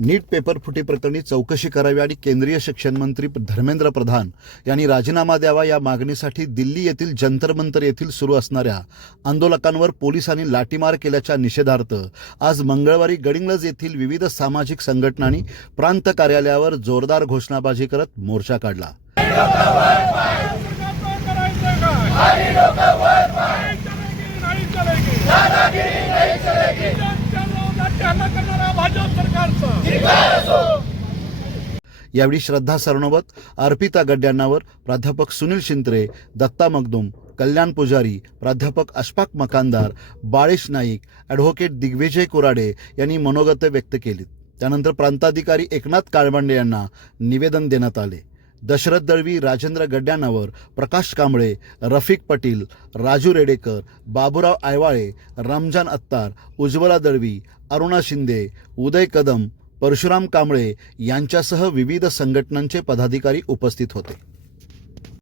नीट paper फुटी प्रकरणी चौकशी करावी आणि केंद्रीय शिक्षण मंत्री धर्मेंद्र प्रधान यांनी राजीनामा द्यावा या मागणीसाठी दिल्ली येथील जंतर मंतर येथील सुरू असणाऱ्या आंदोलकांवर पोलिसांनी लाठीमार केल्याच्या निषेधार्थ आज मंगळवारी गडिंग्लज येथील विविध सामाजिक संघटनांनी प्रांत कार्यालयावर जोरदार घोषणाबाजी करत मोर्चा काढला। यावेळी श्रद्धा सरनोबत, अर्पिता गड्यांनावर, प्राध्यापक सुनील शिंत्रे, दत्ता मगदुम, कल्याण पुजारी, प्राध्यापक अशफाक मकानदार, बाळेश नाईक, ॲडव्होकेट दिग्विजय कुराडे यांनी मनोगत व्यक्त केली। त्यानंतर प्रांताधिकारी एकनाथ काळबांडे यांना निवेदन देण्यात आले। दशरथ दळवी, राजेंद्र गड्यांनावर, प्रकाश कांबळे, रफिक पटील, राजू रेडेकर, बाबूराव आयवाळे, रमजान अत्तार, उज्ज्वला दळवी, अरुणा शिंदे, उदय कदम, परशुराम कांबळे यांच्यासह विविध संघटनांचे पदाधिकारी उपस्थित होते।